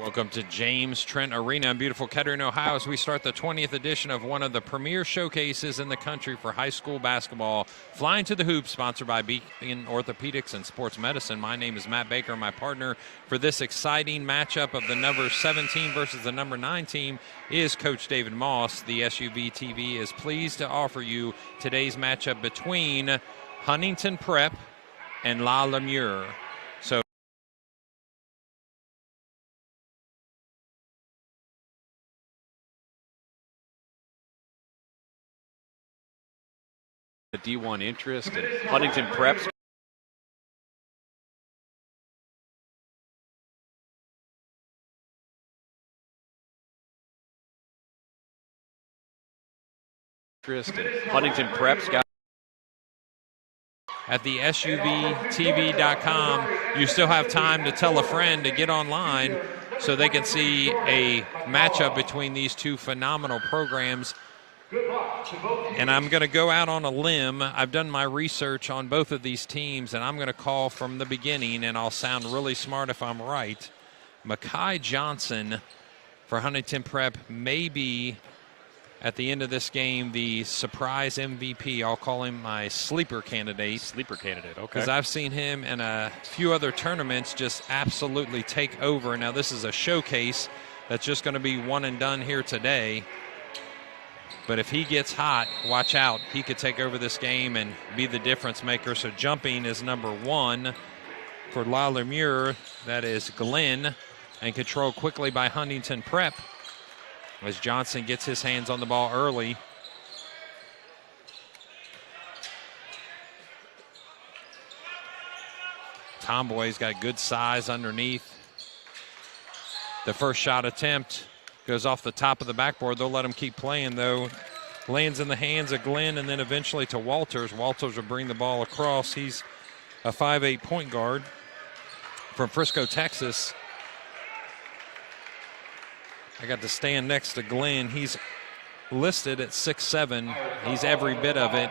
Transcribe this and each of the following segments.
Welcome to James Trent Arena in beautiful Kettering, Ohio, as we start the 20th edition of one of the premier showcases in the country for high school basketball. Flying to the Hoop, sponsored by Beacon Orthopedics and Sports Medicine. My name is Matt Baker. My partner for this exciting matchup of the number 17 versus the number 9 team is Coach David Moss. The SUV TV is pleased to offer you today's matchup between Huntington Prep and LaLu. So the D1 interest and Huntington Prep's interest and Huntington Prep's got at the SUVTV.com, you still have time to tell a friend to get online so they can see a matchup between these two phenomenal programs. And I'm going to go out on a limb. I've done my research on both of these teams, and I'm going to call from the beginning, and I'll sound really smart if I'm right. Mekhi Johnson for Huntington Prep may be, at the end of this game, the surprise MVP. I'll call him my sleeper candidate. Sleeper candidate, okay. Because I've seen him in a few other tournaments just absolutely take over. Now, this is a showcase that's just going to be one and done here today. But if he gets hot, watch out. He could take over this game and be the difference maker. So jumping is number 1 for LaLu. That is Glenn, and controlled quickly by Huntington Prep as Johnson gets his hands on the ball early. Tomboy's got good size underneath. The first shot attempt goes off the top of the backboard. They'll let him keep playing, though. Lands in the hands of Glenn and then eventually to Walters. Walters will bring the ball across. He's a 5'8" point guard from Frisco, Texas. I got to stand next to Glenn. He's listed at 6'7". He's every bit of it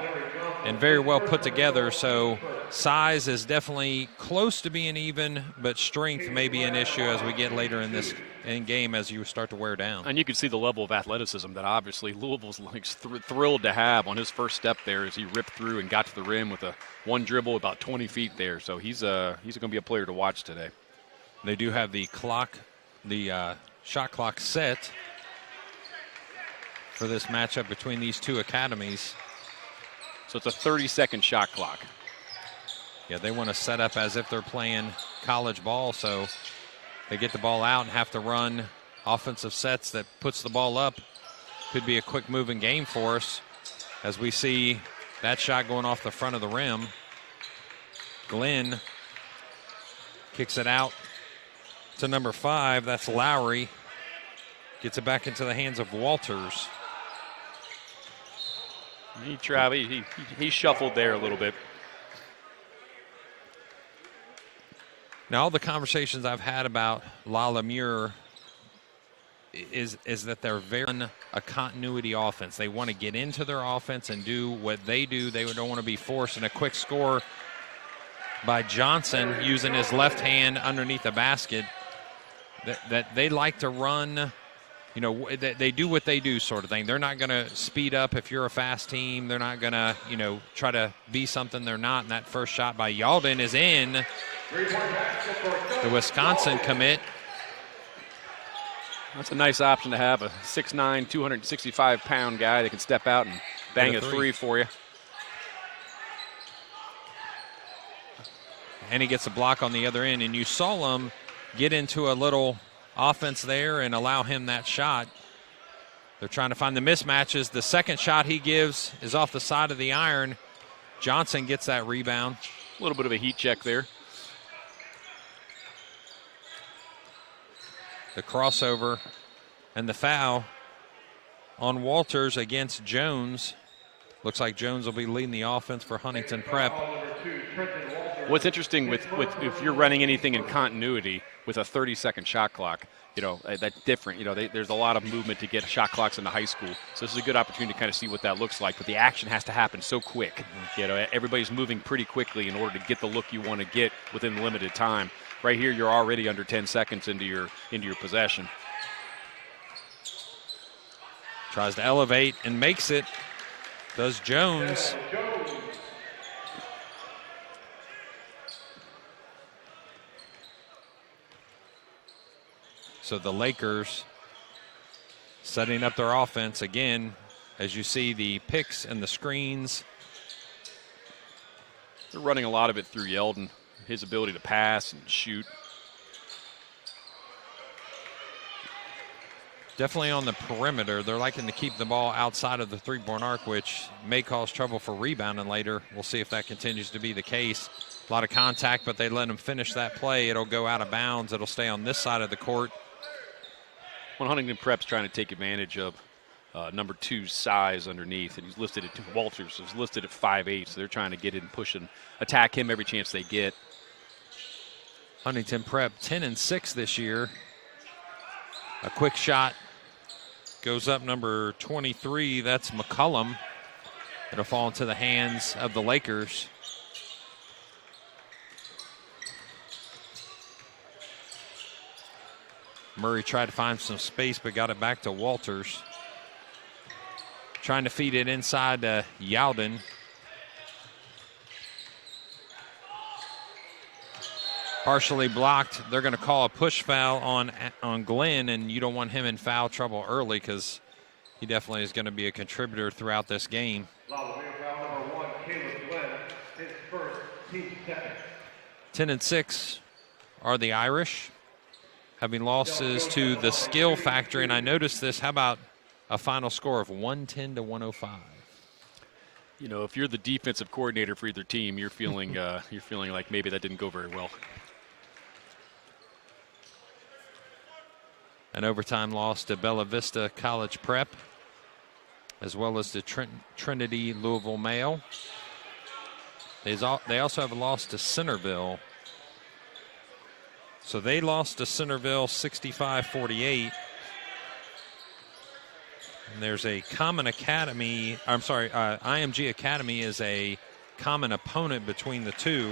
and very well put together. So size is definitely close to being even, but strength may be an issue as we get later in this game as you start to wear down. And you can see the level of athleticism that obviously Louisville's like thrilled to have on his first step there as he ripped through and got to the rim with a one dribble about 20 feet there. So he's going to be a player to watch today. They do have the shot clock set for this matchup between these two academies. So it's a 30-second shot clock. Yeah, they want to set up as if they're playing college ball, so they get the ball out and have to run offensive sets that puts the ball up. Could be a quick moving game for us as we see that shot going off the front of the rim. Glenn kicks it out to number 5. That's Lowry. Gets it back into the hands of Walters. He shuffled there a little bit. Now, all the conversations I've had about LaLu is that they're very a continuity offense. They want to get into their offense and do what they do. They don't want to be forced. And a quick score by Johnson using his left hand underneath the basket. That they like to run, you know, they do what they do sort of thing. They're not going to speed up if you're a fast team. They're not going to, you know, try to be something they're not. And that first shot by Yalden is in. The Wisconsin commit. That's a nice option to have, a 6'9", 265-pound guy that can step out and bang a three for you. And he gets a block on the other end, and you saw him get into a little offense there and allow him that shot. They're trying to find the mismatches. The second shot he gives is off the side of the iron. Johnson gets that rebound. A little bit of a heat check there. The crossover and the foul on Walters against Jones. Looks like Jones will be leading the offense for Huntington Prep. What's interesting with if you're running anything in continuity with a 30-second shot clock, that's different. There's a lot of movement to get shot clocks in the high school. So this is a good opportunity to kind of see what that looks like. But the action has to happen so quick. Everybody's moving pretty quickly in order to get the look you want to get within limited time. Right here, you're already under 10 seconds into your possession. Tries to elevate and makes it. Does Jones. So the Lakers setting up their offense again. As you see the picks and the screens. They're running a lot of it through Yeldon, his ability to pass and shoot. Definitely on the perimeter. They're liking to keep the ball outside of the three-point arc, which may cause trouble for rebounding later. We'll see if that continues to be the case. A lot of contact, but they let him finish that play. It'll go out of bounds. It'll stay on this side of the court. When Huntington Prep's trying to take advantage of number 2's size underneath, and he's listed at Walters is listed at 5'8", so they're trying to get in, push and attack him every chance they get. Huntington Prep 10-6 this year. A quick shot goes up, number 23. That's McCullum. It'll fall into the hands of the Lakers. Murray tried to find some space, but got it back to Walters. Trying to feed it inside to Yeldon. Partially blocked. They're going to call a push foul on Glenn, and you don't want him in foul trouble early because he definitely is going to be a contributor throughout this game. LaLu, foul number 1, Caleb Glenn, his first, team second. 10-6 are the Irish, having losses to the skill factory. And I noticed this. How about a final score of 110-105? If you're the defensive coordinator for either team, you're feeling like maybe that didn't go very well. An overtime loss to Bella Vista College Prep, as well as the Trinity Louisville Male. They also have a loss to Centerville. So they lost to Centerville 65-48. And there's a common academy, IMG Academy is a common opponent between the two.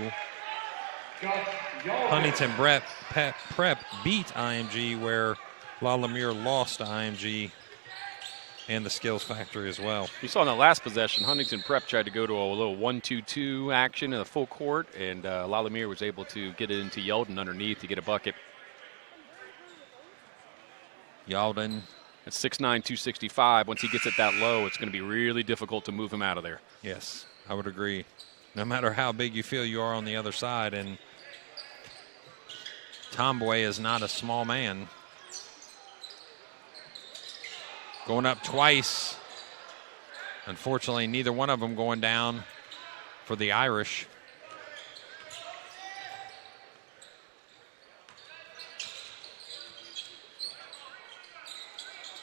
Huntington Prep beat IMG, where LaLu lost to IMG and the Skills Factory as well. You saw in the last possession, Huntington Prep tried to go to a little 1-2-2 action in the full court, and LaLu was able to get it into Yeldon underneath to get a bucket. Yeldon. At 6'9", 265, once he gets it that low, it's going to be really difficult to move him out of there. Yes, I would agree. No matter how big you feel you are on the other side, and Tomboy is not a small man. Going up twice. Unfortunately, neither one of them going down for the Irish.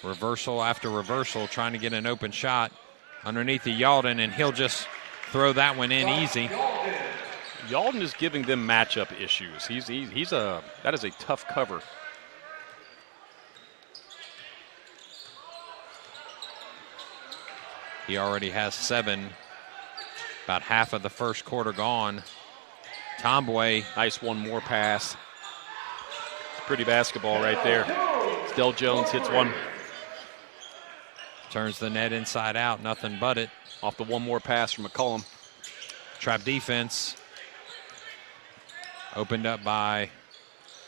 Reversal after reversal, trying to get an open shot underneath the Yeldon, and he'll just throw that one in easy. Yeldon is giving them matchup issues. That is a tough cover. He already has 7. About half of the first quarter gone. Tomboy. Nice one more pass. It's pretty basketball right there. Del Jones hits one. Turns the net inside out, nothing but it. Off the one more pass from McCullum. Trap defense. Opened up by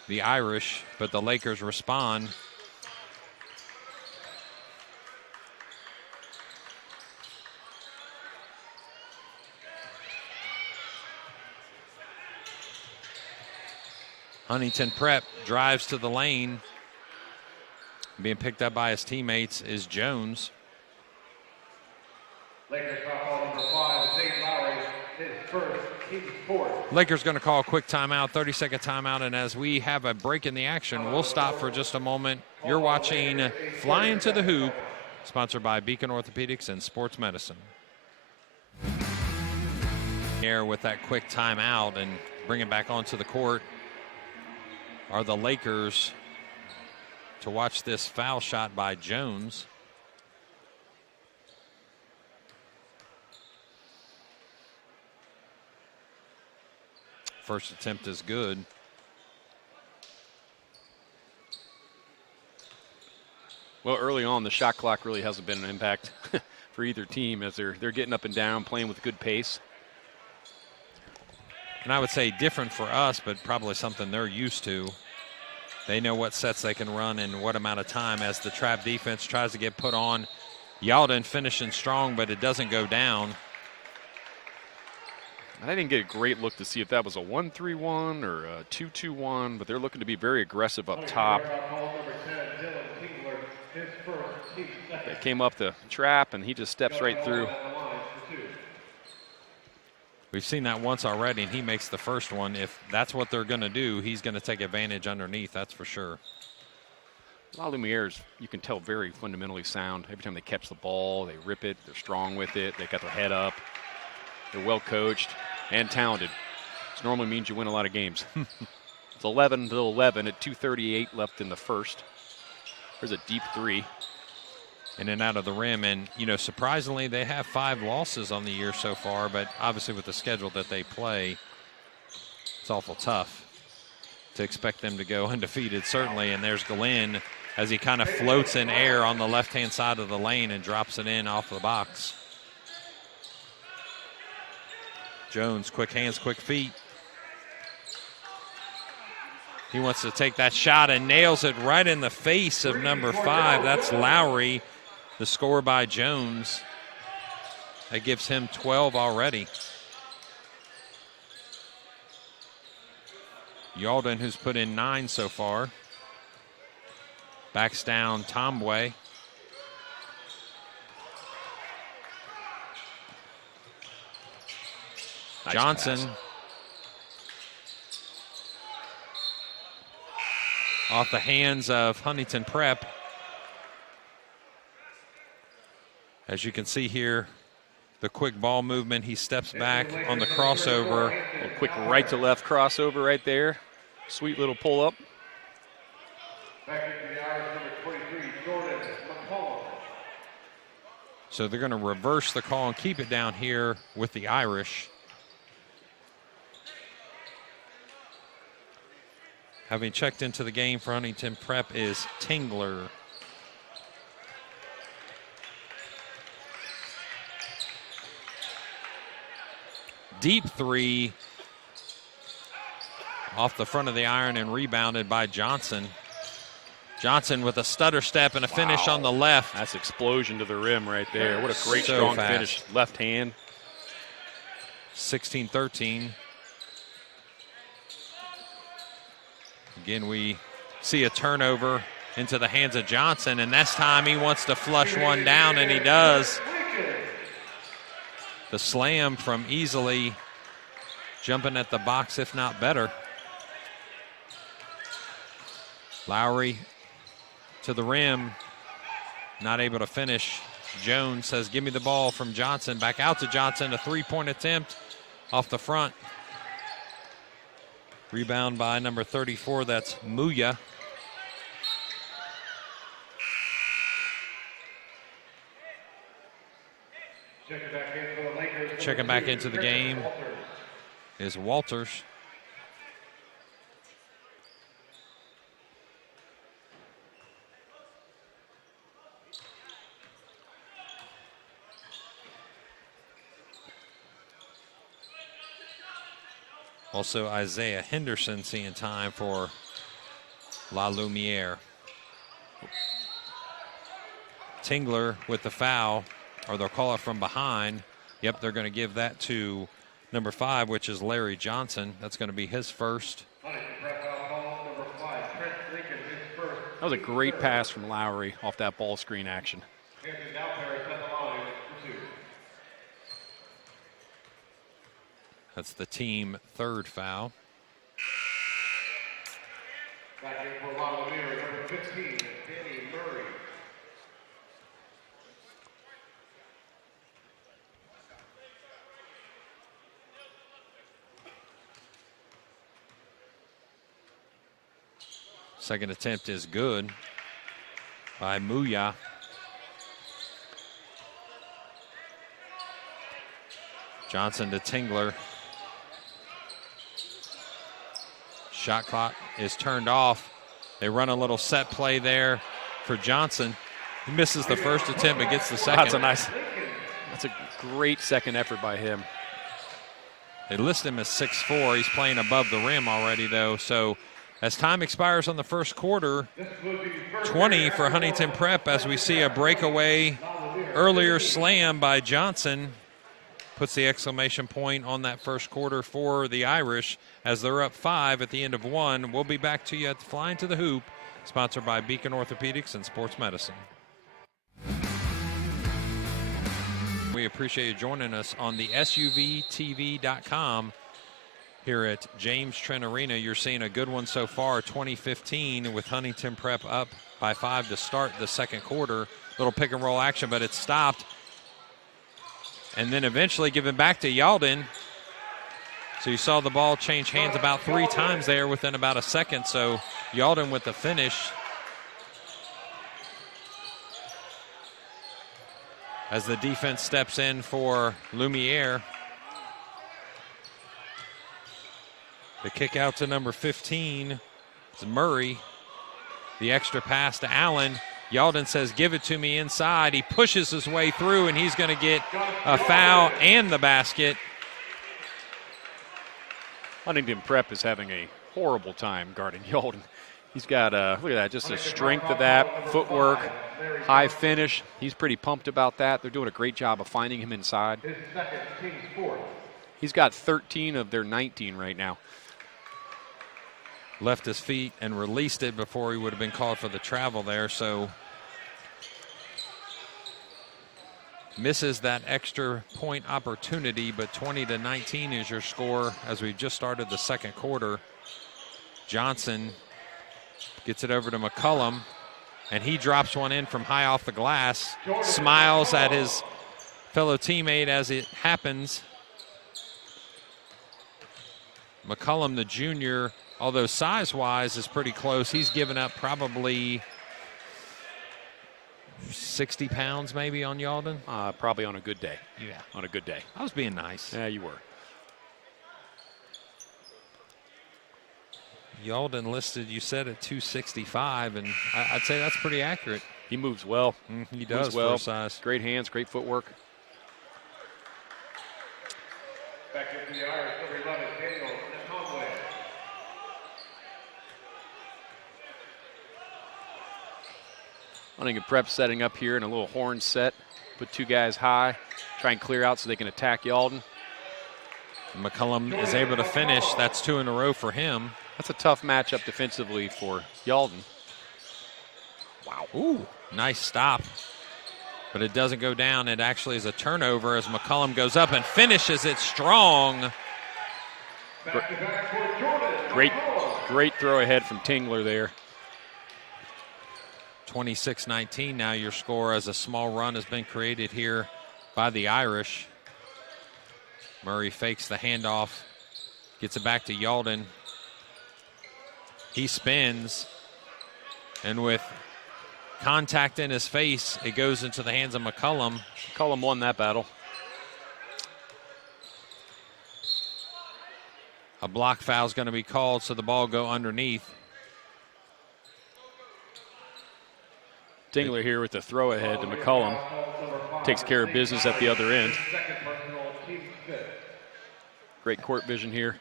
the Irish, but the Lakers respond. Huntington Prep drives to the lane. Being picked up by his teammates is Jones. Lakers foul number 5, Zane Lowry, his first, team fourth. Lakers going to call a quick timeout, 30-second timeout, and as we have a break in the action, we'll stop for just a moment. You're watching Flying to the Hoop, sponsored by Beacon Orthopedics and Sports Medicine. Here with that quick timeout, and bringing back onto the court are the Lakers to watch this foul shot by Jones. First attempt is good. Well, early on, the shot clock really hasn't been an impact for either team as they're getting up and down, playing with good pace. And I would say different for us, but probably something they're used to. They know what sets they can run in what amount of time as the trap defense tries to get put on. Yalden finishing strong, but it doesn't go down. I didn't get a great look to see if that was a 1-3-1 or a 2-2-1, but they're looking to be very aggressive up top. They came up the trap, and he just steps right through. We've seen that once already, and he makes the first one. If that's what they're going to do, he's going to take advantage underneath, that's for sure. LaLu, you can tell, very fundamentally sound. Every time they catch the ball, they rip it, they're strong with it, they got their head up. They're well coached and talented. This normally means you win a lot of games. It's 11-11 at 2:38 left in the first. There's a deep three. In and out of the rim, and surprisingly they have 5 losses on the year so far, but obviously with the schedule that they play, it's awful tough to expect them to go undefeated, certainly. And there's Glenn as he kind of floats in air on the left-hand side of the lane and drops it in off the box. Jones, quick hands, quick feet. He wants to take that shot and nails it right in the face of number 5. That's Lowry. The score by Jones. That gives him 12 already. Yalden, who's put in 9 so far. Backs down Tombway. Nice Johnson. pass. Off the hands of Huntington Prep. As you can see here, the quick ball movement, he steps back on the crossover. A quick right to left crossover right there. Sweet little pull up. Back into the Irish, number 23, Jordan McCollum. So they're going to reverse the call and keep it down here with the Irish. Having checked into the game for Huntington Prep is Tingler. Deep three off the front of the iron and rebounded by Johnson. Johnson with a stutter step and a finish on the left. That's explosion to the rim right there. What a great So strong fast. finish. Left hand. 16-13. Again, we see a turnover into the hands of Johnson, and this time he wants to flush one down, and he does. The slam from easily jumping at the box, if not better. Lowry to the rim, not able to finish. Jones says, give me the ball from Johnson. Back out to Johnson, a 3-point attempt off the front. Rebound by number 34, that's Muya. Checking back into the game is Walters. Also Isaiah Henderson seeing time for LaLu. Tingler with the foul, or they'll call it from behind. Yep, they're going to give that to number 5, which is Larry Johnson. That's going to be his first. That was a great pass from Lowry off that ball screen action. That's the team 3rd foul. Back in for LaLu, number 15, Danny Murray. Second attempt is good by Muya. Johnson to Tingler. Shot clock is turned off. They run a little set play there for Johnson. He misses the first attempt but gets the second. That's a great second effort by him. They list him as 6'4". He's playing above the rim already, though. So as time expires on the first quarter, 20 for Huntington Prep as we see a breakaway earlier slam by Johnson. Puts the exclamation point on that first quarter for the Irish as they're up 5 at the end of 1. We'll be back to you at Flying to the Hoop, sponsored by Beacon Orthopedics and Sports Medicine. We appreciate you joining us on the SUVTV.com here at James Trent Arena. You're seeing a good one so far, 2015, with Huntington Prep up by 5 to start the second quarter. Little pick and roll action, but it stopped. And then eventually given back to Yalden. So you saw the ball change hands about 3 times there within about a second. So Yalden with the finish. As the defense steps in for Lumiere. The kick out to number 15 is Murray. The extra pass to Allen. Yalden says, give it to me inside. He pushes his way through, and he's going to get a foul and the basket. Huntington Prep is having a horrible time guarding Yalden. He's got, look at that, just the strength of that, footwork, high finish. He's pretty pumped about that. They're doing a great job of finding him inside. He's got 13 of their 19 right now. Left his feet and released it before he would have been called for the travel there. So misses that extra point opportunity, but 20-19 is your score as we just started the second quarter. Johnson gets it over to McCullum, and he drops one in from high off the glass, smiles at his fellow teammate as it happens. McCullum, the junior, although size-wise is pretty close, he's given up probably 60 pounds maybe on Yalden. Probably on a good day. Yeah. On a good day. I was being nice. Yeah, you were. Yalden listed, you said, at 265, and I'd say that's pretty accurate. He moves well. He does well. for his size. Great hands, great footwork. Back into the Irish, number 11, Daniel Conway. Huntington Prep setting up here in a little horn set. Put 2 guys high, try and clear out so they can attack Yalden. McCullum is able to finish. That's 2 in a row for him. That's a tough matchup defensively for Yalden. Wow. Ooh, nice stop. But it doesn't go down. It actually is a turnover as McCullum goes up and finishes it strong. Great throw ahead from Tingler there. 26-19 now your score as a small run has been created here by the Irish. Murray fakes the handoff, gets it back to Yalden. He spins, and with contact in his face, it goes into the hands of McCullum. McCullum won that battle. A block foul is going to be called, so the ball will go underneath. Tingler here with the throw ahead to McCullum. Takes care of business at the other end. Great court vision here.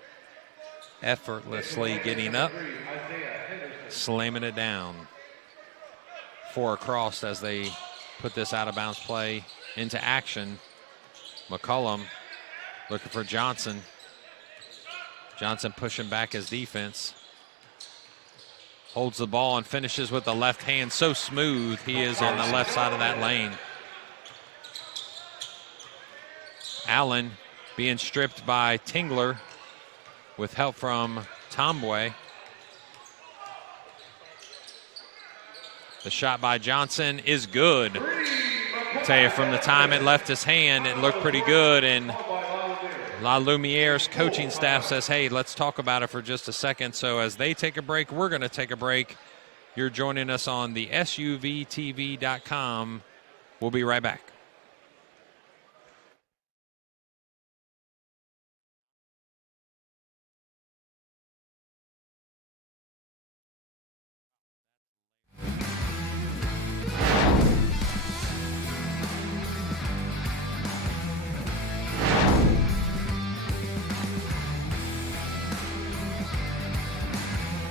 Effortlessly getting up, slamming it down. 4 across as they put this out of bounds play into action. McCullum looking for Johnson. Johnson pushing back his defense. Holds the ball and finishes with the left hand. So smooth he is on the left side of that lane. Allen being stripped by Tingler with help from Tombwe. The shot by Johnson is good. I tell you, from the time it left his hand, it looked pretty good. And LaLumiere's coaching staff says, hey, let's talk about it for just a second. So as they take a break, we're going to take a break. You're joining us on the SUVTV.com. We'll be right back.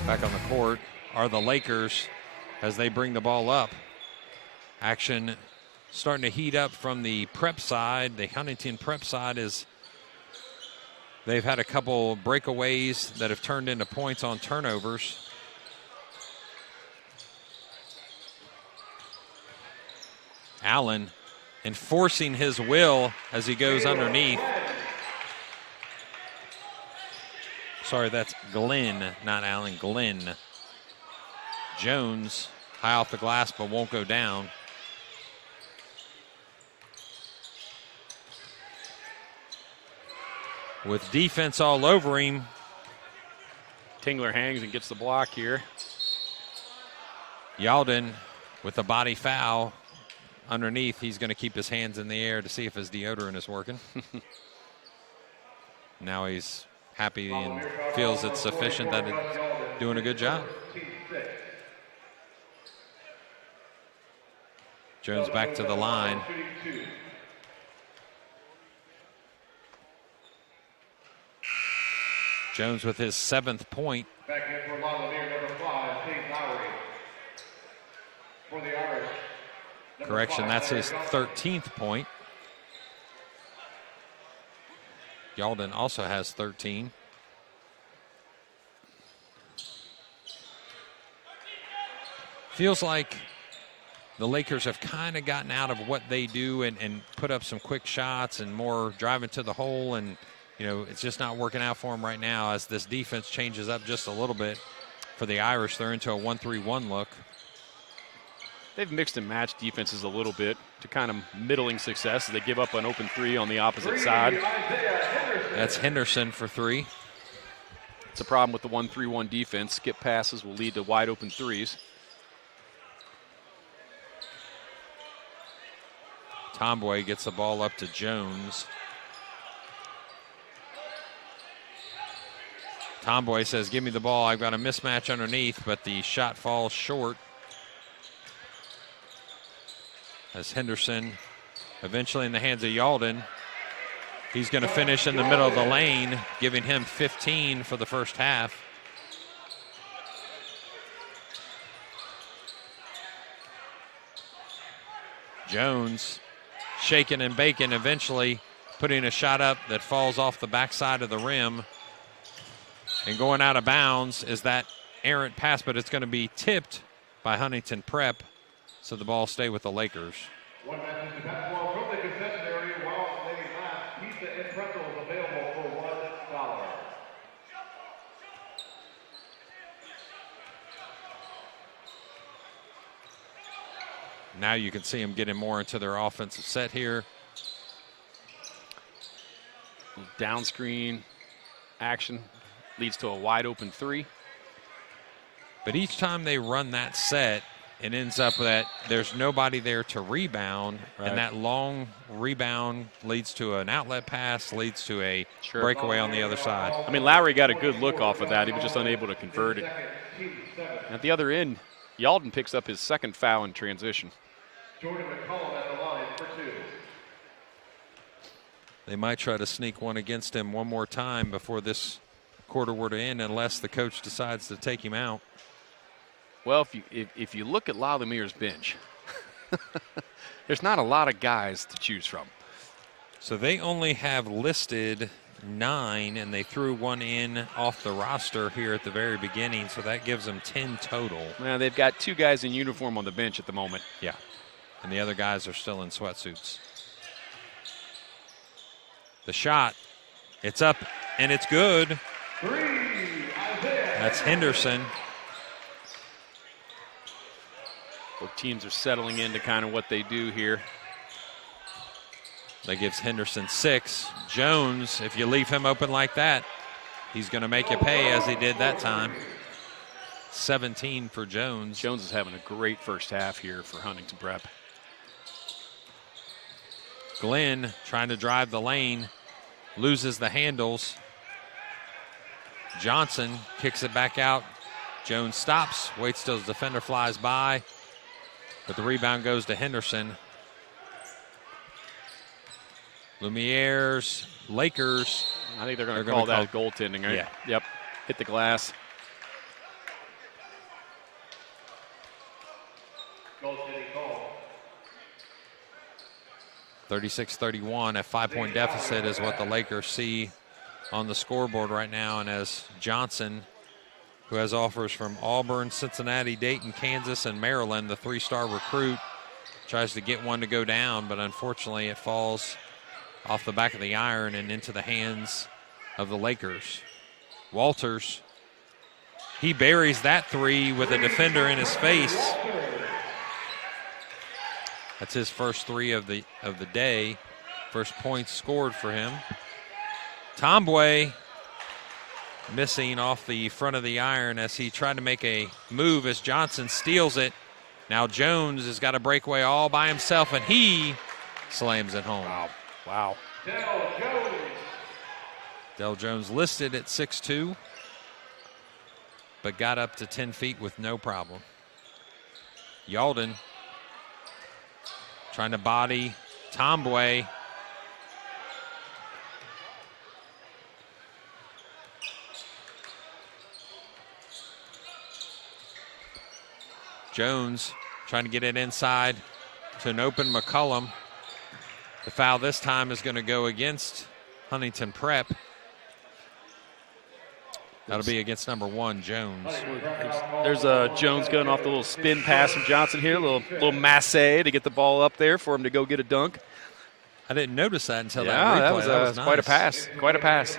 Back on the court are the Lakers as they bring the ball up. Action starting to heat up from the prep side. The Huntington prep side they've had a couple breakaways that have turned into points on turnovers. Allen enforcing his will as he goes underneath. Sorry, that's Glenn, not Allen, Glenn. Jones high off the glass but won't go down. With defense all over him. Tingler hangs and gets the block here. Yalden with a body foul underneath. He's going to keep his hands in the air to see if his deodorant is working. Now he's happy and feels it's sufficient, that it's doing a good job. Jones back to the line. Jones with his 7th point. Back in for LaLu, number 5, St. Lowry. For the Irish. Correction, that's his 13th point. Yalden also has 13. Feels like the Lakers have kind of gotten out of what they do and put up some quick shots and more driving to the hole, and you know, it's just not working out for them right now as this defense changes up just a little bit for the Irish. They're into a 1-3-1 look. They've mixed and matched defenses a little bit to kind of middling success as they give up an open 3 on the opposite side. That's Henderson for 3. It's a problem with the 1-3-1 defense. Skip passes will lead to wide open 3s. Tomboy gets the ball up to Jones. Tomboy says, give me the ball. I've got a mismatch underneath, but the shot falls short. As Henderson eventually in the hands of Yalden. He's going to finish in the middle of the lane, giving him 15 for the first half. Jones shaking and baking, eventually putting a shot up that falls off the backside of the rim. And going out of bounds is that errant pass, but it's going to be tipped by Huntington Prep, so the ball stay with the Lakers. One message to basketball from the concession area while they last. Pizza and pretzels available for $1. Now you can see them getting more into their offensive set here. Down screen action leads to a wide open 3. But each time they run that set, it ends up that there's nobody there to rebound, right. And that long rebound leads to an outlet pass, leads to a breakaway on the other side. I mean, Lowry got a good look off of that. He was just unable to convert it. At the other end, Yalden picks up his 2nd foul in transition. Jordan McCollum at the line for 2. They might try to sneak one against him one more time before this quarter were to end, unless the coach decides to take him out. Well, if you look at LaLu's bench, there's not a lot of guys to choose from. So they only have listed 9, and they threw one in off the roster here at the very beginning, so that gives them 10 total. Well, they've got 2 guys in uniform on the bench at the moment. Yeah, and the other guys are still in sweatsuits. The shot, it's up, and it's good. 3, Isaiah. That's Henderson. Both teams are settling into kind of what they do here. That gives Henderson 6. Jones, if you leave him open like that, he's going to make you pay, as he did that time. 17 for Jones. Jones is having a great first half here for Huntington Prep. Glenn trying to drive the lane, loses the handles. Johnson kicks it back out. Jones stops, waits till his defender flies by, but the rebound goes to Henderson. Lumiere's Lakers. I think they're going to call that goaltending, right? Yeah. Yep. Hit the glass. Goaltending call. 36-31, a 5-point deficit is what the Lakers see on the scoreboard right now. And as Johnson, who has offers from Auburn, Cincinnati, Dayton, Kansas, and Maryland, the 3-star recruit, tries to get one to go down, but unfortunately it falls off the back of the iron and into the hands of the Lakers. Walters, he buries that 3 with a defender in his face. That's his first 3 of the day. First points scored for him. Tomboy missing off the front of the iron as he tried to make a move as Johnson steals it. Now Jones has got a breakaway all by himself, and he slams it home. Wow. Del Jones listed at 6'2", but got up to 10 feet with no problem. Yalden trying to body Tomboy. Jones trying to get it inside to an open McCullum. The foul this time is going to go against Huntington Prep. That'll be against number 1, Jones. There's Jones going off the little spin pass from Johnson here, little masse to get the ball up there for him to go get a dunk. I didn't notice that until that replay. That was nice. Quite a pass. Quite a pass.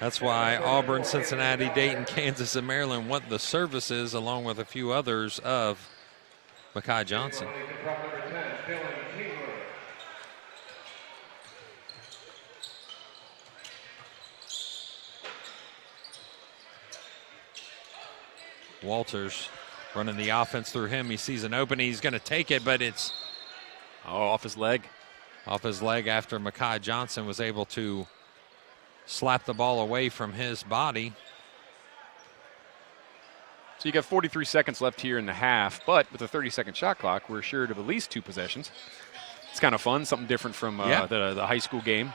That's why Auburn, Cincinnati, Dayton, Kansas, and Maryland want the services, along with a few others, of Mekhi Johnson. Walters running the offense through him. He sees an opening. He's going to take it, but it's off his leg. Off his leg after Mekhi Johnson was able to slap the ball away from his body. So you got 43 seconds left here in the half, but with a 30-second shot clock, we're assured of at least 2 possessions. It's kind of fun, something different from the high school game.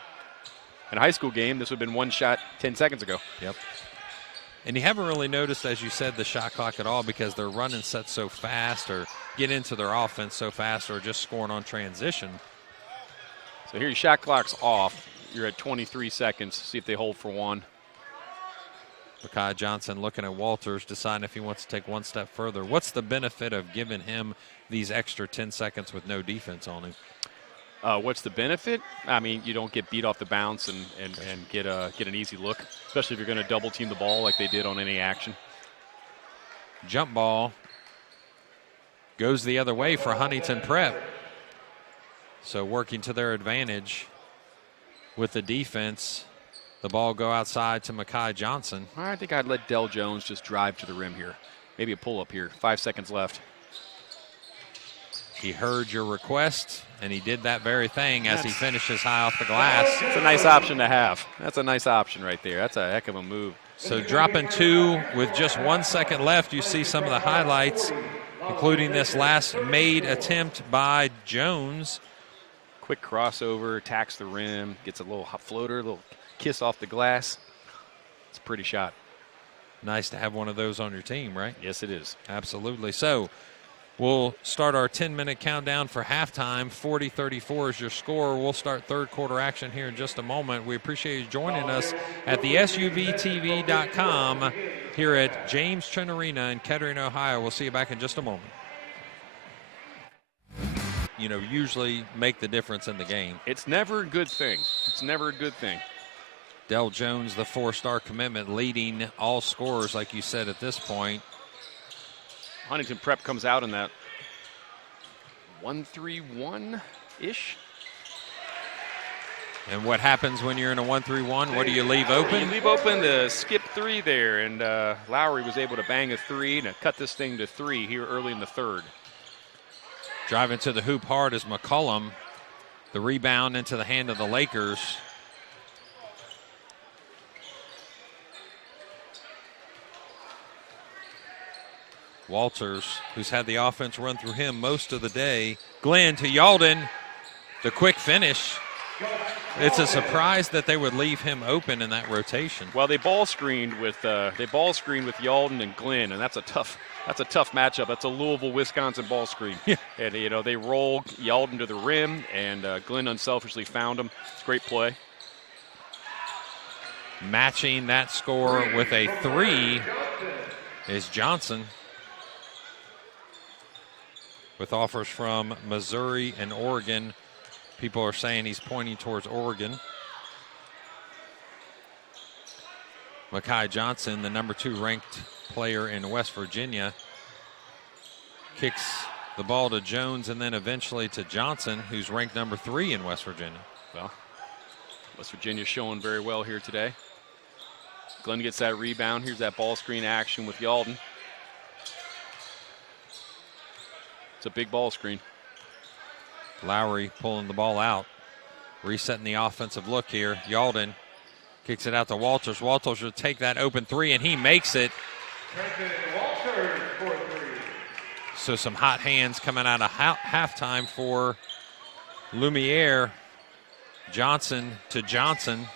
In a high school game, this would have been 1 shot 10 seconds ago. Yep. And you haven't really noticed, as you said, the shot clock at all because they're running sets so fast or get into their offense so fast or just scoring on transition. So here your shot clock's off. You're at 23 seconds. See if they hold for 1. Mekhi Johnson looking at Walters, deciding if he wants to take 1 step further. What's the benefit of giving him these extra 10 seconds with no defense on him? What's the benefit? I mean, you don't get beat off the bounce and get an easy look, especially if you're going to double team the ball like they did on any action. Jump ball goes the other way for Huntington Prep. So working to their advantage with the defense. The ball go outside to Mekhi Johnson. I think I'd let Del Jones just drive to the rim here. Maybe a pull-up here. 5 seconds left. He heard your request, and he did that very thing as he finishes high off the glass. It's a nice option to have. That's a nice option right there. That's a heck of a move. So dropping 2 with just 1 second left, you see some of the highlights, including this last made attempt by Jones. Quick crossover, attacks the rim, gets a little floater, a little kiss off the glass. It's a pretty shot. Nice to have one of those on your team, right? Yes, it is. Absolutely. So we'll start our 10-minute countdown for halftime. 40-34 is your score. We'll start third quarter action here in just a moment. We appreciate you joining us at the SUVTV.com here at James Trent Arena in Kettering, Ohio. We'll see you back in just a moment. You know, usually make the difference in the game. It's never a good thing. It's never a good thing. Del Jones, the 4-star commitment, leading all scorers, like you said, at this point. Huntington Prep comes out in that 1-3-1-ish. And what happens when you're in a 1-3-1? What do you leave open? You leave open the skip 3 there, and Lowry was able to bang a 3 and cut this thing to 3 here early in the third. Driving to the hoop hard is McCollum. The rebound into the hand of the Lakers. Walters, who's had the offense run through him most of the day. Glenn to Yalden. The quick finish. It's a surprise that they would leave him open in that rotation. Well, they ball screened with Yalden and Glenn, and that's a tough matchup. That's a Louisville, Wisconsin ball screen. Yeah. And they roll Yalden to the rim, and Glenn unselfishly found him. It's a great play. Matching that score with a 3 is Johnson, with offers from Missouri and Oregon. People are saying he's pointing towards Oregon. Mekhi Johnson, the number 2 ranked player in West Virginia, kicks the ball to Jones and then eventually to Johnson, who's ranked number 3 in West Virginia. Well, West Virginia showing very well here today. Glenn gets that rebound. Here's that ball screen action with Yalden. It's a big ball screen. Lowry pulling the ball out, resetting the offensive look here. Yalden kicks it out to Walters. Walters will take that open 3, and he makes it. Walters for 3. So some hot hands coming out of halftime for Lumiere. Johnson to Johnson.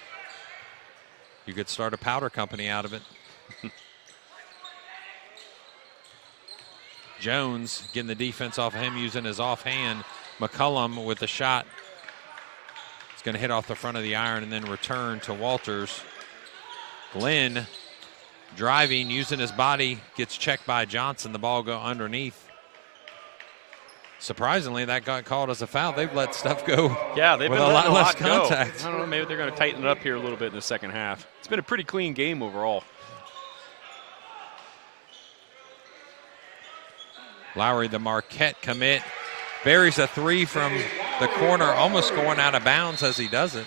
You could start a powder company out of it. Jones getting the defense off of him, using his offhand. McCollum with the shot. It's going to hit off the front of the iron and then return to Walters. Glenn driving, using his body, gets checked by Johnson. The ball go underneath. Surprisingly, that got called as a foul. They've let stuff go. Yeah, they've with been a lot less go. contact. I don't know, maybe they're going to tighten it up here a little bit in the second half. It's been a pretty clean game overall. Lowry, the Marquette commit, buries a 3 from the corner, almost going out of bounds as he does it.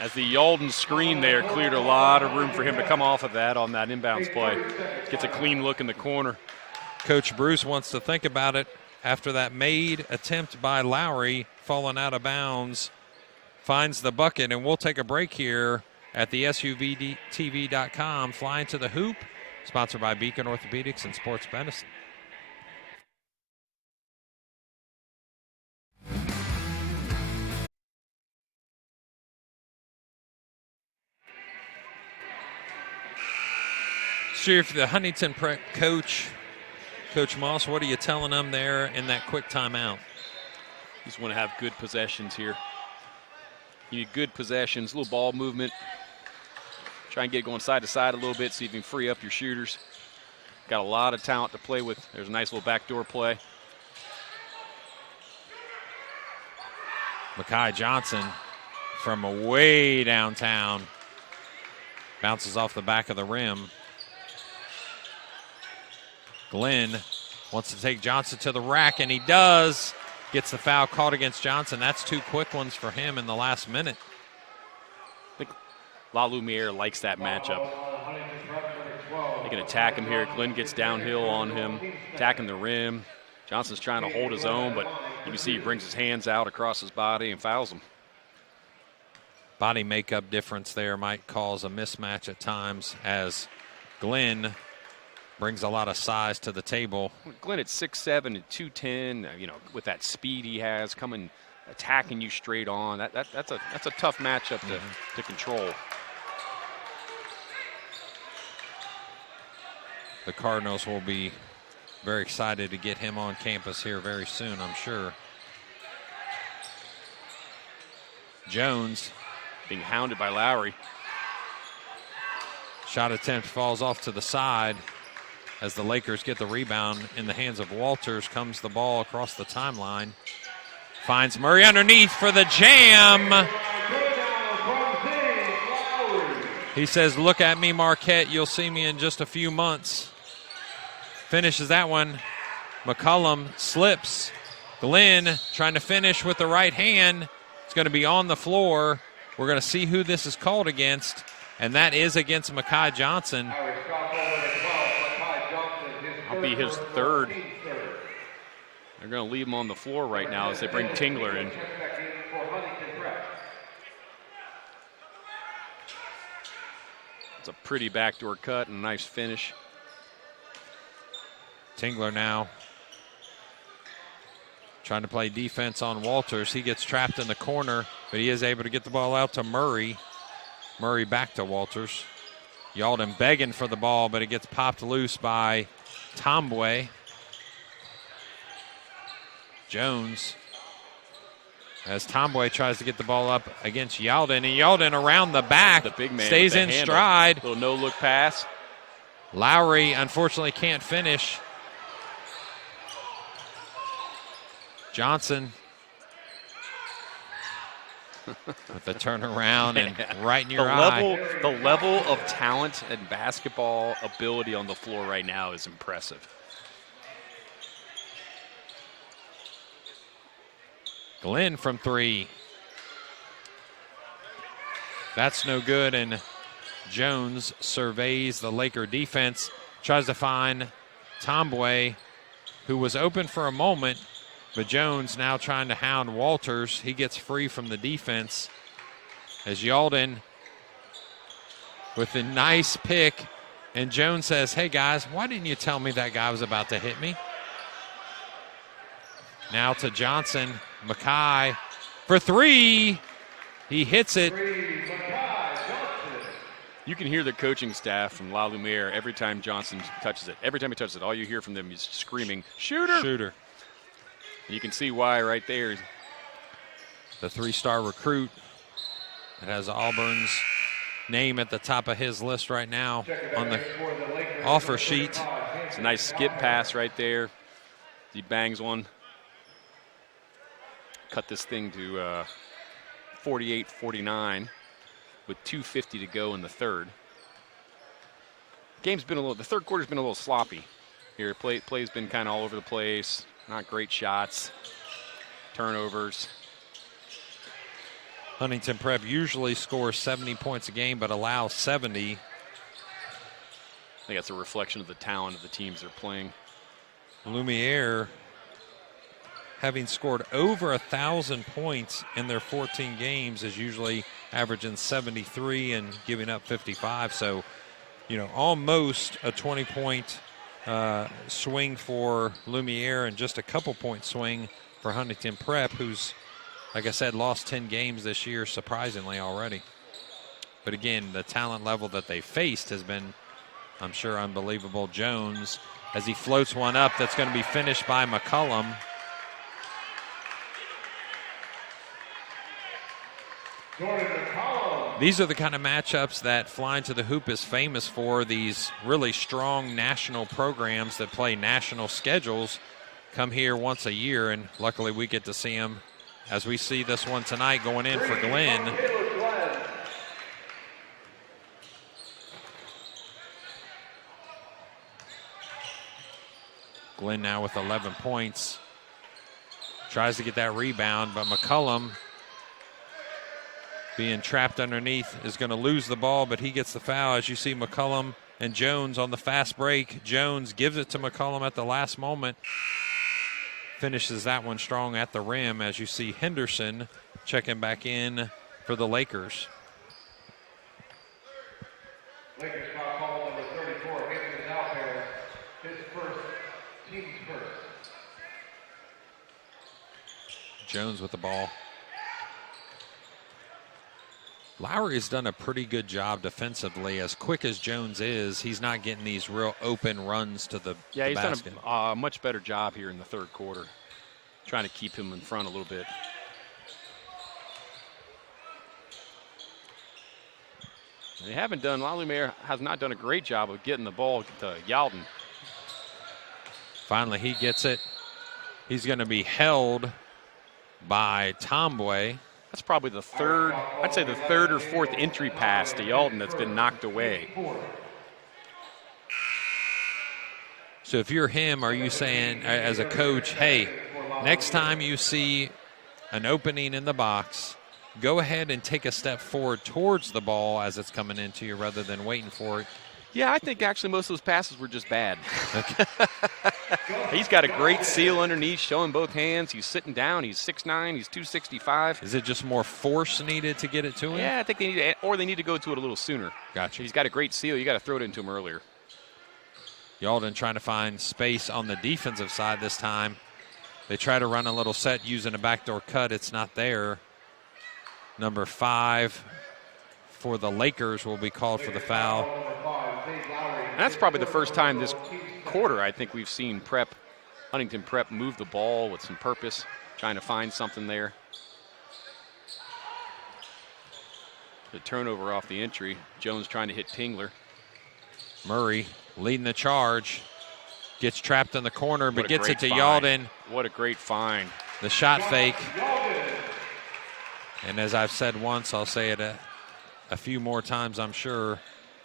As the Yalden screen there cleared a lot of room for him to come off of that on that inbounds play. Gets a clean look in the corner. Coach Bruce wants to think about it after that made attempt by Lowry, falling out of bounds, finds the bucket, and we'll take a break here at the SUVTV.com. Flying to the Hoop, sponsored by Beacon Orthopedics and Sports Medicine. Sure, if the Huntington coach, Coach Moss, what are you telling them there in that quick timeout? You just want to have good possessions here. You need good possessions, a little ball movement. Try and get it going side to side a little bit, see if you can free up your shooters. Got a lot of talent to play with. There's a nice little backdoor play. Mekhi Johnson from way downtown. Bounces off the back of the rim. Glenn wants to take Johnson to the rack, and he does. Gets the foul called against Johnson. That's 2 quick ones for him in the last minute. I think LaLu likes that matchup. They can attack him here. Glenn gets downhill on him, attacking the rim. Johnson's trying to hold his own, but you can see he brings his hands out across his body and fouls him. Body makeup difference there might cause a mismatch at times as Glenn brings a lot of size to the table. Glenn at 6'7" and 210, with that speed he has, coming, attacking you straight on. That's a tough matchup to control. The Cardinals will be very excited to get him on campus here very soon, I'm sure. Jones being hounded by Lowry. Shot attempt falls off to the side. As the Lakers get the rebound in the hands of Walters, comes the ball across the timeline. Finds Murray underneath for the jam. He says, look at me, Marquette. You'll see me in just a few months. Finishes that one. McCollum slips. Glenn trying to finish with the right hand. It's going to be on the floor. We're going to see who this is called against, and that is against Mekhi Johnson. Irish foul ball number 12, Mekhi Johnson, I'll be his third. They're going to leave him on the floor right now as they bring Tingler in. It's a pretty backdoor cut and a nice finish. Tingler now trying to play defense on Walters. He gets trapped in the corner, but he is able to get the ball out to Murray. Murray back to Walters. Yalden begging for the ball, but it gets popped loose by Tombwe. Jones, as Tombwe tries to get the ball up against Yalden, and Yalden around the back, the big man stays in handle. stride. Little no-look pass. Lowry unfortunately can't finish. Johnson with the turnaround and right in your eye. The level of talent and basketball ability on the floor right now is impressive. Glenn from three. That's no good, and Jones surveys the Laker defense, tries to find Tombwe, who was open for a moment, but Jones now trying to hound Walters. He gets free from the defense as Yalden with a nice pick, and Jones says, hey guys, why didn't you tell me that guy was about to hit me? Now to Johnson, Mekhi for three. He hits it. You can hear the coaching staff from LaLu every time Johnson touches it. Every time he touches it, all you hear from them is screaming, shooter! Shooter. You can see why right there. The three-star recruit that has Auburn's name at the top of his list right now on the offer sheet. It's a nice skip pass right there. He bangs one. Cut this thing to 48-49 with 2:50 to go in the third. The third quarter's been a little sloppy here. Play's been kind of all over the place. Not great shots, turnovers. Huntington Prep usually scores 70 points a game, but allows 70. I think that's a reflection of the talent of the teams they're playing. Lumiere, having scored over 1,000 points in their 14 games, is usually averaging 73 and giving up 55. So, almost a 20-point swing for Lumiere and just a couple-point swing for Huntington Prep, who's, like I said, lost 10 games this year, surprisingly already. But again, the talent level that they faced has been, I'm sure, unbelievable. Jones, as he floats one up, that's going to be finished by McCollum. These are the kind of matchups that Flying to the Hoop is famous for. These really strong national programs that play national schedules come here once a year, and luckily we get to see them as we see this one tonight going in for Glenn. Glenn now with 11 points. Tries to get that rebound, but McCollum, being trapped underneath, is going to lose the ball, but he gets the foul. As you see McCollum and Jones on the fast break. Jones gives it to McCollum at the last moment. Finishes that one strong at the rim, as you see Henderson checking back in for the Lakers. Lakers foul call number 34, Anthony Alper, his first, team's first. Jones with the ball. Lowry has done a pretty good job defensively. As quick as Jones is, he's not getting these real open runs to the he's basket. done a much better job here in the third quarter, trying to keep him in front a little bit. They haven't done, LaLu has not done a great job of getting the ball to Yalden. Finally, he gets it. He's going to be held by Tombwe. That's probably the third, I'd say the third or fourth entry pass to Yalden that's been knocked away. So if you're him, are you saying as a coach, hey, next time you see an opening in the box, go ahead and take a step forward towards the ball as it's coming into you rather than waiting for it. Yeah, I think actually most of those passes were just bad. He's got a great seal underneath, showing both hands. He's sitting down. He's 6'9". He's 265. Is it just more force needed to get it to him? Yeah, I think they need to, or they need to go to it a little sooner. Gotcha. He's got a great seal. You got to throw it into him earlier. Yalden trying to find space on the defensive side this time. They try to run a little set using a backdoor cut. It's not there. Number 5 for the Lakers will be called for the foul. And that's probably the first time this quarter I think we've seen Huntington Prep move the ball with some purpose, trying to find something there. The turnover off the entry. Jones trying to hit Tingler. Murray leading the charge. Gets trapped in the corner, but gets it to find. Yalden. What a great find. The shot fake. And as I've said once, I'll say it a few more times, I'm sure.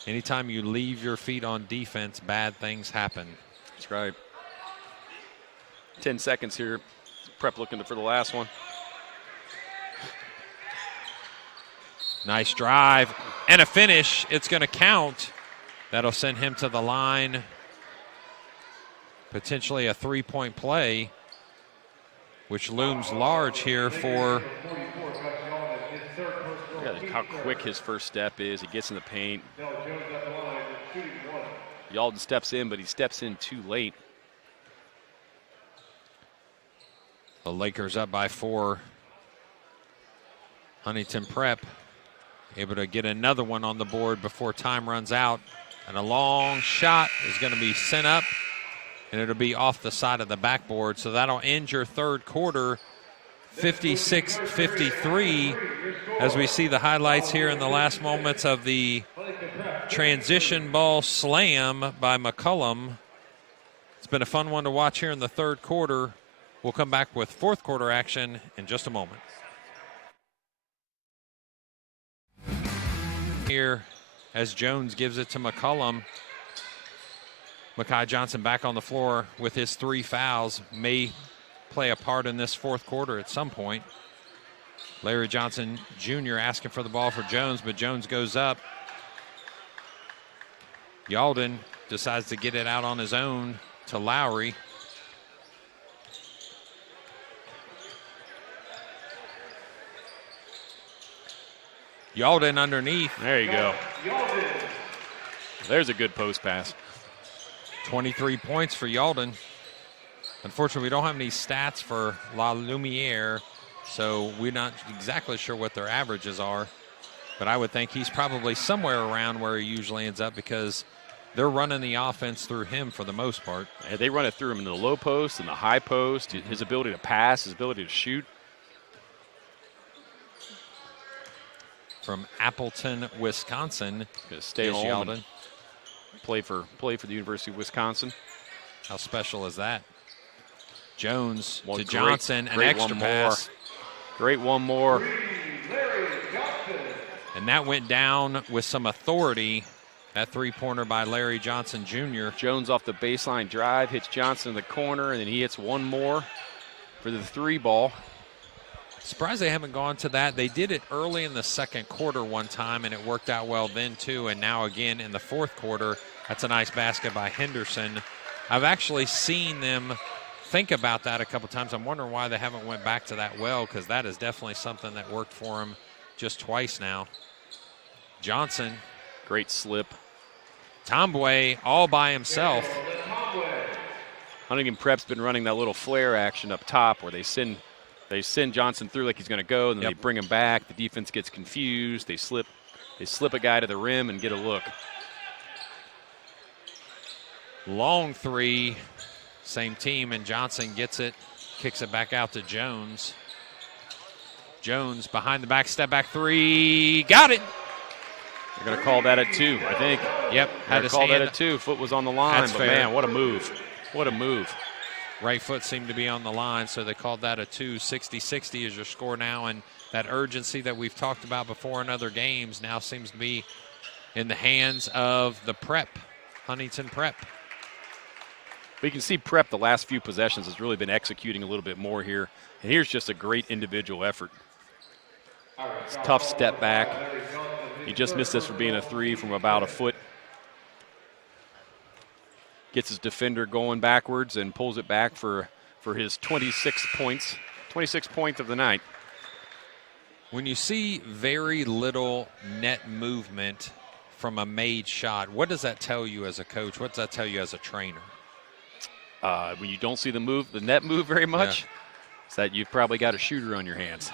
Anytime you leave your feet on defense, bad things happen. That's right. 10 seconds here. Prep looking for the last one. Nice drive and a finish. It's going to count. That'll send him to the line. Potentially a three-point play, which looms large here for. Look at how quick his first step is. He gets in the paint. Yalden steps in, but he steps in too late. The Lakers up by 4. Huntington Prep able to get another one on the board before time runs out. And a long shot is going to be sent up, and it'll be off the side of the backboard. So that'll end your third quarter, 56-53, as we see the highlights here in the last moments of the transition ball slam by McCullum. It's been a fun one to watch here in the third quarter. We'll come back with fourth quarter action in just a moment. Here as Jones gives it to McCullum. Mekhi Johnson back on the floor with his 3 fouls. May play a part in this fourth quarter at some point. Larry Johnson Jr. asking for the ball for Jones, but Jones goes up. Yalden decides to get it out on his own to Lowry. Yalden underneath. There you go. There's a good post pass. 23 points for Yalden. Unfortunately, we don't have any stats for LaLu, so we're not exactly sure what their averages are. But I would think he's probably somewhere around where he usually ends up because they're running the offense through him for the most part. Yeah, they run it through him in the low post and the high post, his ability to pass, his ability to shoot. From Appleton, Wisconsin. Gonna stay is home Yalden. and play for the University of Wisconsin. How special is that? Jones Well, to great- Johnson, an great extra one pass. Great one more. And that went down with some authority. That three-pointer by Larry Johnson Jr. Jones off the baseline drive, hits Johnson in the corner, and then he hits one more for the 3 ball. Surprised they haven't gone to that. They did it early in the second quarter one time, and it worked out well then too. And now again in the fourth quarter, that's a nice basket by Henderson. I've actually seen them think about that a couple times. I'm wondering why they haven't went back to that well, because that is definitely something that worked for them just twice now. Johnson. Great slip. Tombwe all by himself. Huntington Prep's been running that little flare action up top where they send Johnson through like he's going to go, and then they bring him back. The defense gets confused. They slip a guy to the rim and get a look. Long 3, same team, and Johnson gets it, kicks it back out to Jones. Jones behind the back, step back 3, got it. They're going to call that a 2, I think. Yep, had to call that a 2. Foot was on the line, That's but fair. man, what a move. What a move. Right foot seemed to be on the line, so they called that a 2. 60-60 is your score now, and that urgency that we've talked about before in other games now seems to be in the hands of the Prep, Huntington Prep. But you can see Prep the last few possessions has really been executing a little bit more here. And here's just a great individual effort. It's a tough step back. He just missed this for being a 3 from about a foot. Gets his defender going backwards and pulls it back for his 26 points. 26 points of the night. When you see very little net movement from a made shot, what does that tell you as a coach? What does that tell you as a trainer? When you don't see the net move very much, it's that you've probably got a shooter on your hands.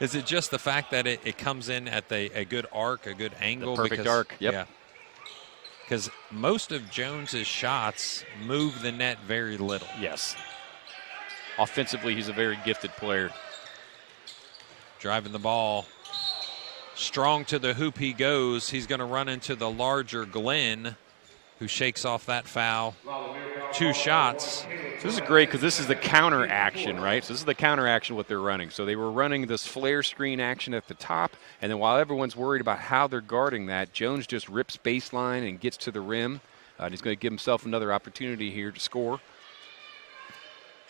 Is it just the fact that it comes in at a good arc, a good angle? The perfect arc, yep. Yeah. Because most of Jones's shots move the net very little. Yes. Offensively, he's a very gifted player. Driving the ball. Strong to the hoop he goes. He's going to run into the larger Glenn, who shakes off that foul. 2 shots. So this is great because this is the counter action, right? So this is the counter action what they're running. So they were running this flare screen action at the top, and then while everyone's worried about how they're guarding that, Jones just rips baseline and gets to the rim. And he's going to give himself another opportunity here to score.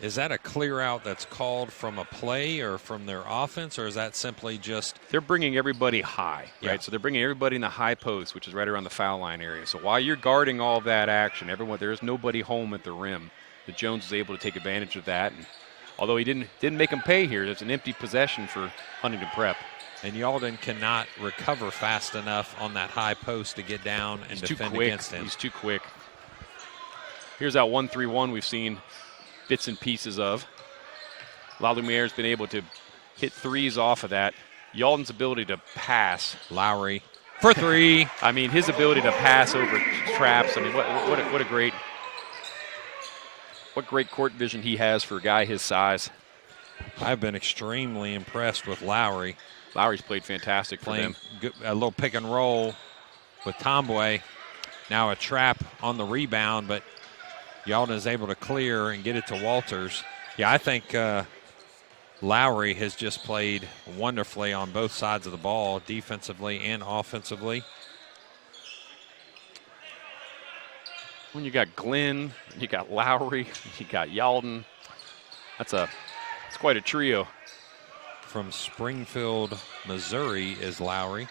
Is that a clear out that's called from a play or from their offense, or is that simply just? They're bringing everybody high, right? Yeah. So they're bringing everybody in the high post, which is right around the foul line area. So while you're guarding all of that action, there is nobody home at the rim. The Jones is able to take advantage of that. And although he didn't make him pay here, there's an empty possession for Huntington Prep. And Yalden cannot recover fast enough on that high post to get down and defend against him. He's too quick. Here's that 1-3-1 we've seen bits and pieces of. LaLu has been able to hit threes off of that. Yalden's ability to pass. Lowry for 3. I mean, his ability to pass over traps. I mean, what a great court vision he has for a guy his size. I've been extremely impressed with Lowry. Lowry's played fantastic for them. A little pick and roll with Tomboy. Now a trap on the rebound, but Yalden is able to clear and get it to Walters. Yeah, I think Lowry has just played wonderfully on both sides of the ball, defensively and offensively. When you got Glenn, you got Lowry, you got Yalden, it's quite a trio. From Springfield, Missouri is Lowry.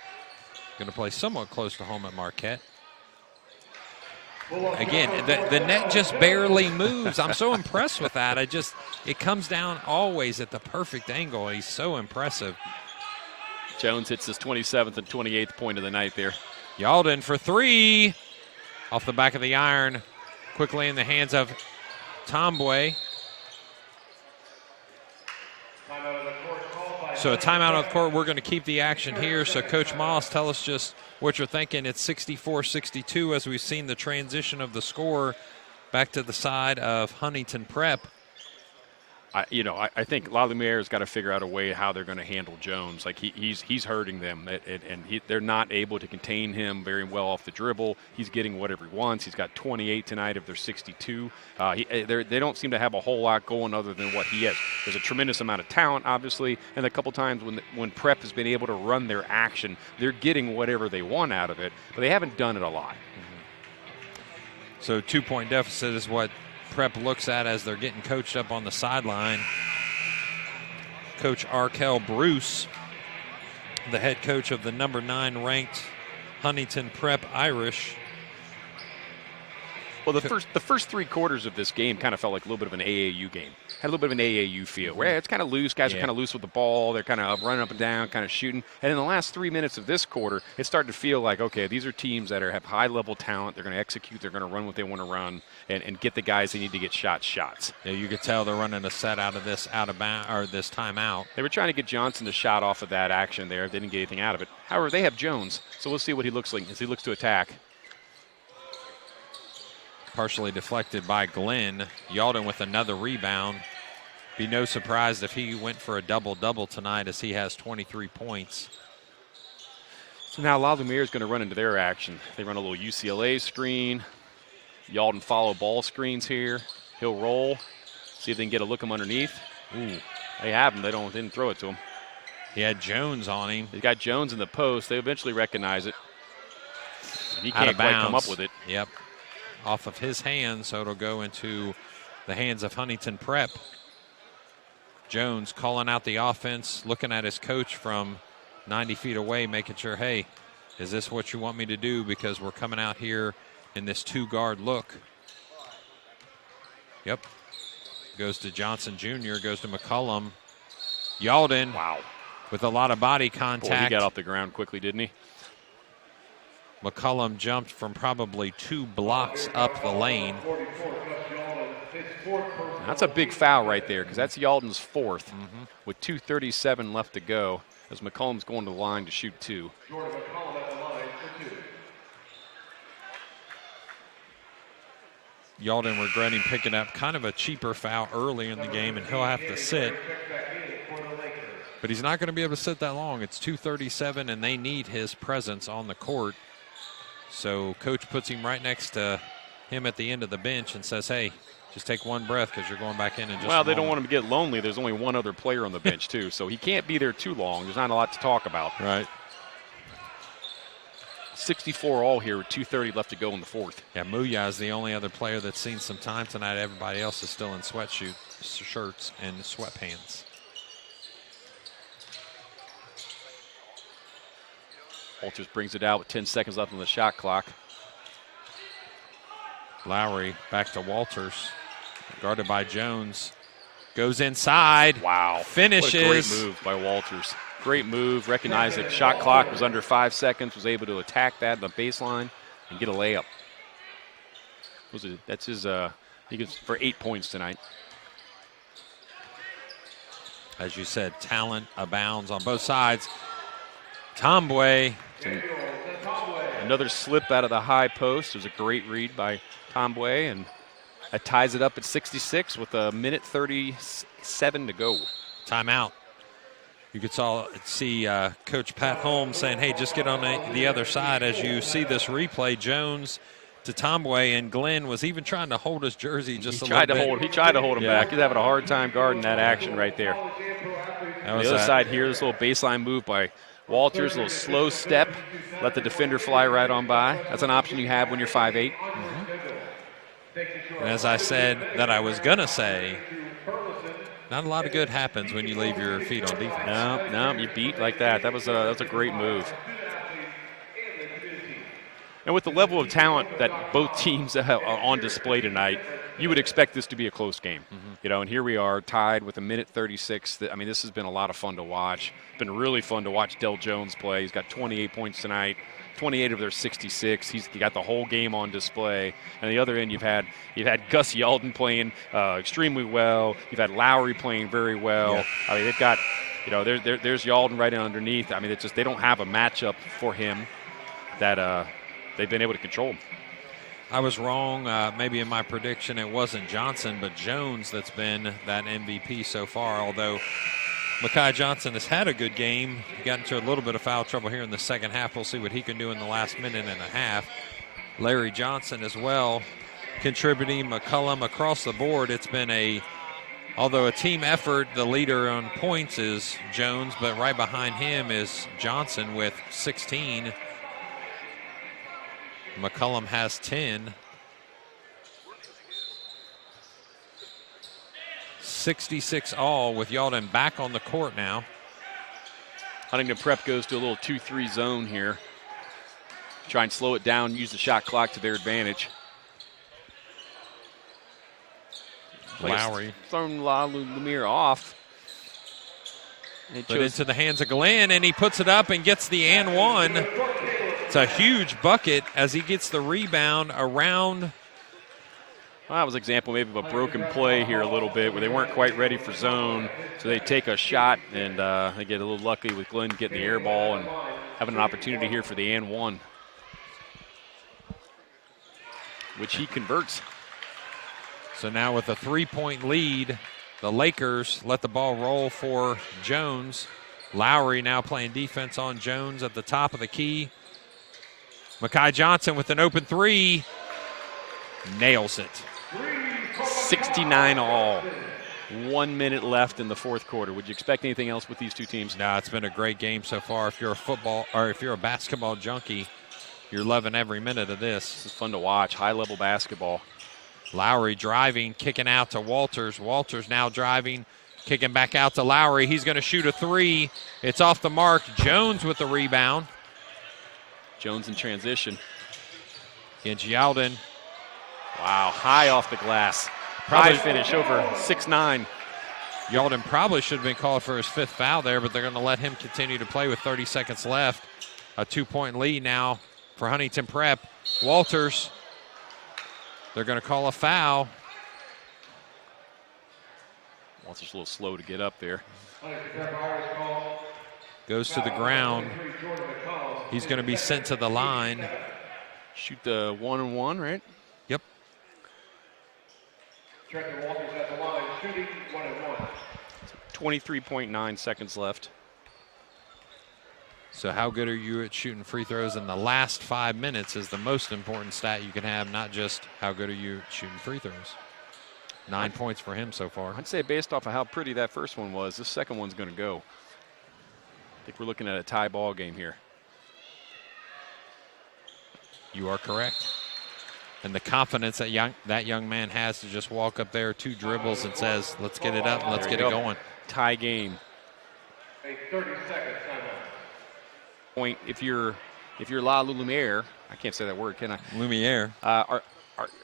Going to play somewhat close to home at Marquette. Again, the net just barely moves. I'm so impressed with that. It comes down always at the perfect angle. He's so impressive. Jones hits his 27th and 28th point of the night there. Yalden for 3. Off the back of the iron. Quickly in the hands of Tomboy. So a timeout on the court. We're going to keep the action here. So Coach Moss, tell us just what you're thinking. It's 64-62 as we've seen the transition of the score back to the side of Huntington Prep. I think LaLu has got to figure out a way how they're going to handle Jones. Like he's hurting them, and they're not able to contain him very well off the dribble. He's getting whatever he wants. He's got 28 tonight of their 62. They don't seem to have a whole lot going other than what he has. There's a tremendous amount of talent, obviously, and a couple times when Prep has been able to run their action, they're getting whatever they want out of it, but they haven't done it a lot. So 2-point deficit is what Prep looks at as they're getting coached up on the sideline. Coach Arkell Bruce, the head coach of the number 9 ranked Huntington Prep Irish. Well, the first 3 quarters of this game kind of felt like a little bit of an AAU game. Had a little bit of an AAU feel where it's kind of loose. Guys are kind of loose with the ball. They're kind of running up and down, kind of shooting. And in the last 3 minutes of this quarter, it started to feel like, okay, these are teams that have high-level talent. They're going to execute. They're going to run what they want to run and get the guys they need to get shots. Yeah, you could tell they're running a set out of this this timeout. They were trying to get Johnson to shot off of that action there. They didn't get anything out of it. However, they have Jones, so we'll see what he looks like as he looks to attack. Partially deflected by Glenn. Yalden with another rebound. Be no surprise if he went for a double-double tonight as he has 23 points. So now LaLu is going to run into their action. They run a little UCLA screen. Yalden follow ball screens here. He'll roll. See if they can get a look him underneath. Ooh, they have him. They didn't throw it to him. He had Jones on him. He's got Jones in the post. They eventually recognize it. And he Out can't of quite bounds. come up with it. Yep. Off of his hands, so it'll go into the hands of Huntington Prep. Jones calling out the offense, looking at his coach from 90 feet away, making sure, hey, is this what you want me to do? Because we're coming out here in this 2-guard look. Yep. Goes to Johnson Jr., goes to McCullum. Yalden. Wow. With a lot of body Boy, contact. he got off the ground quickly, didn't he? McCullum jumped from probably 2 blocks up the lane. That's a big foul right there, because that's Yalden's 4th with 2:37 left to go, as McCullum's going to the line to shoot 2. Yalden regretting picking up kind of a cheaper foul early in the game, and he'll have to sit. But he's not going to be able to sit that long. It's 2:37, and they need his presence on the court. So coach puts him right next to him at the end of the bench and says, hey, just take one breath because you're going back in just Well, they don't want him to get lonely. There's only one other player on the bench, too, so he can't be there too long. There's not a lot to talk about. Right. 64 all here with 2:30 left to go in the 4th. Yeah, Muya is the only other player that's seen some time tonight. Everybody else is still in shirts and sweatpants. Walters brings it out with 10 seconds left on the shot clock. Lowry back to Walters, guarded by Jones. Goes inside. Wow. Finishes. What a great move by Walters. Great move. Recognized that shot clock was under 5 seconds. Was able to attack that on the baseline and get a layup. That's his. He gets for 8 points tonight. As you said, talent abounds on both sides. Tombwe. Another slip out of the high post. It was a great read by Tombwe, and that ties it up at 66 with a minute 37 to go. Timeout. You could see Coach Pat Holmes saying, hey, just get on the other side. As you see this replay, Jones to Tombwe, and Glenn was even trying to hold his jersey just a little bit. He tried to hold him back. He's having a hard time guarding that action right there. On the other side here, this little baseline move by Walters, a little slow step, let the defender fly right on by. That's an option you have when you're 5'8". And as I said that I was going to say, not a lot of good happens when you leave your feet on defense. No, you beat like that. That was a great move. And with the level of talent that both teams are on display tonight, you would expect this to be a close game. You know, and here we are tied with a minute 36. I mean, this has been a lot of fun to watch. It's been really fun to watch Del Jones play. He's got 28 points tonight, 28 of their 66. He's got the whole game on display. And the other end, you've had Gus Yalden playing extremely well. You've had Lowry playing very well. Yeah. I mean, they've got, there's Yalden right underneath. I mean, it's just they don't have a matchup for him that they've been able to control. I was wrong. Maybe in my prediction it wasn't Johnson, but Jones that's been that MVP so far, although Mekhi Johnson has had a good game. He got into a little bit of foul trouble here in the second half. We'll see what he can do in the last minute and a half. Larry Johnson as well contributing. McCullum across the board. It's been although a team effort, the leader on points is Jones, but right behind him is Johnson with 16. McCullum has 10. 66 all with Yalden back on the court now. Huntington Prep goes to a little 2-3 zone here. Try and slow it down, use the shot clock to their advantage. Lowry. Throwing LaLu off. But into the hands of Glenn, and he puts it up and gets the and one. It's a huge bucket as he gets the rebound around. Well, that was an example maybe of a broken play here a little bit where they weren't quite ready for zone. So they take a shot, and they get a little lucky with Glenn getting the air ball and having an opportunity here for the and one, which he converts. So now with a 3-point lead, the Lakers let the ball roll for Jones. Lowry now playing defense on Jones at the top of the key. Mekhi Johnson with an open three. Nails it. 69 all. 1 minute left in the fourth quarter. Would you expect anything else with these two teams? No, it's been a great game so far. If you're a basketball junkie, you're loving every minute of this. This is fun to watch. High-level basketball. Lowry driving, kicking out to Walters. Walters now driving, Kicking back out to Lowry. He's going to shoot a three. It's off the mark. Jones with the rebound. Jones in transition. Against Yalden. Wow, high off the glass. Probably High finish over 6'9". Yalden probably should have been called for his 5th foul there, but they're going to let him continue to play with 30 seconds left. A 2-point lead now for Huntington Prep. Walters, they're going to call a foul. Walters a little slow to get up there. Goes to the ground. He's going to be sent to the line. Shoot the 1-and-1, right? Yep. Trenton Walters at the line, shooting 1-and-1. 23.9 seconds left. So how good are you at shooting free throws in the last 5 minutes is the most important stat you can have, not just how good are you at shooting free throws. 9 points for him so far. I'd say based off of how pretty that first one was, this second one's going to go. I think we're looking at a tie ball game here. You are correct. And the confidence that young man has to just walk up there, 2 dribbles, and says, let's get it up and let's get it going. Tie game. A 30-second timeout. Point if you're LaLu Lumiere, I can't say that word, can I? Lumiere. Are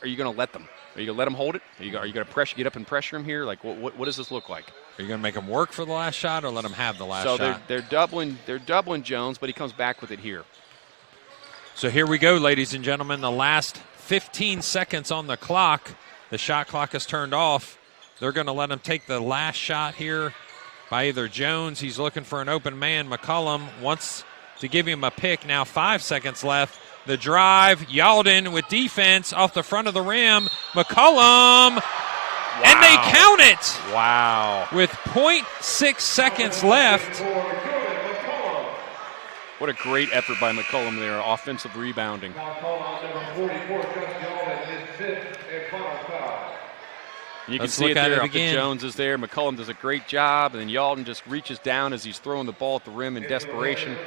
you going to let them? Are you going to let them hold it? Are you going to get up and pressure him here? Like what does this look like? Are you going to make him work for the last shot or let him have the last shot? So they're doubling Jones, but he comes back with it here. So here we go, ladies and gentlemen. The last 15 seconds on the clock. The shot clock is turned off. They're going to let him take the last shot here by either Jones. He's looking for an open man. McCollum wants to give him a pick. Now 5 seconds left. The drive. Yalden with defense off the front of the rim. McCollum. Wow. And they count it. Wow. With 0.6 seconds left. What a great effort by McCollum there, offensive rebounding. You can see it there up to Jones is there. McCollum does a great job, and then Yalden just reaches down as he's throwing the ball at the rim in desperation.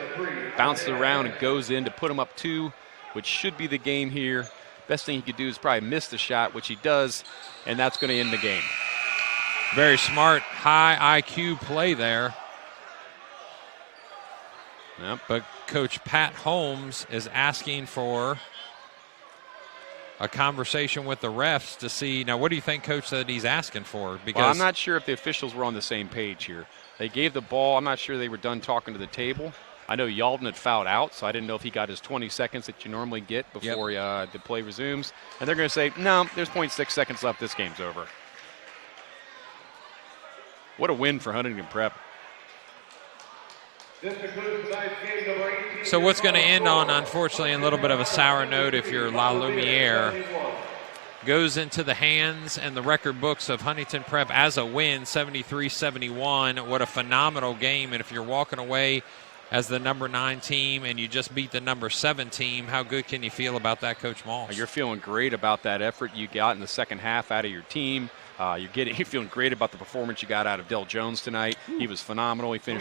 Bounces around and goes in to put him up 2, which should be the game here. Best thing he could do is probably miss the shot, which he does, and that's going to end the game. Very smart, high IQ play there. Yep. But Coach Pat Holmes is asking for a conversation with the refs to see. Now, what do you think, Coach, that he's asking for? Because well, I'm not sure if the officials were on the same page here. They gave the ball. I'm not sure they were done talking to the table. I know Yalden had fouled out, so I didn't know if he got his 20 seconds that you normally get before the play resumes. And they're going to say, no, there's 0.6 seconds left. This game's over. What a win for Huntington Prep. So what's going to end on, unfortunately, a little bit of a sour note if you're La Lumiere, goes into the hands and the record books of Huntington Prep as a win, 73-71. What a phenomenal game. And if you're walking away as the number 9 team and you just beat the number 7 team, how good can you feel about that, Coach Moss? You're feeling great about that effort you got in the second half out of your team. You're feeling great about the performance you got out of Del Jones tonight. He was phenomenal. He finished with